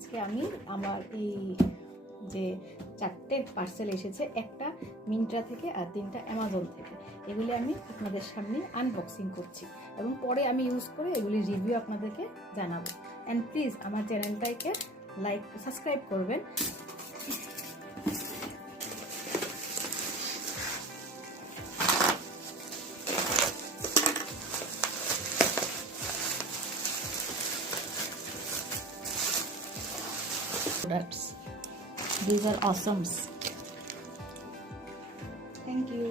আজকে আমি আমার এই যে 4টে পার্সেল এসেছে, একটা মিন্ত্রা থেকে আর 3টা অ্যামাজন থেকে, এগুলি আমি আপনাদের সামনে আনবক্সিং করছি এবং পরে আমি ইউজ করে এগুলি রিভিউ আপনাদেরকে জানাবো। অ্যান্ড প্লিজ আমার চ্যানেলটাকে লাইক সাবস্ক্রাইব করবেন। Products. These are awesomes. Thank you.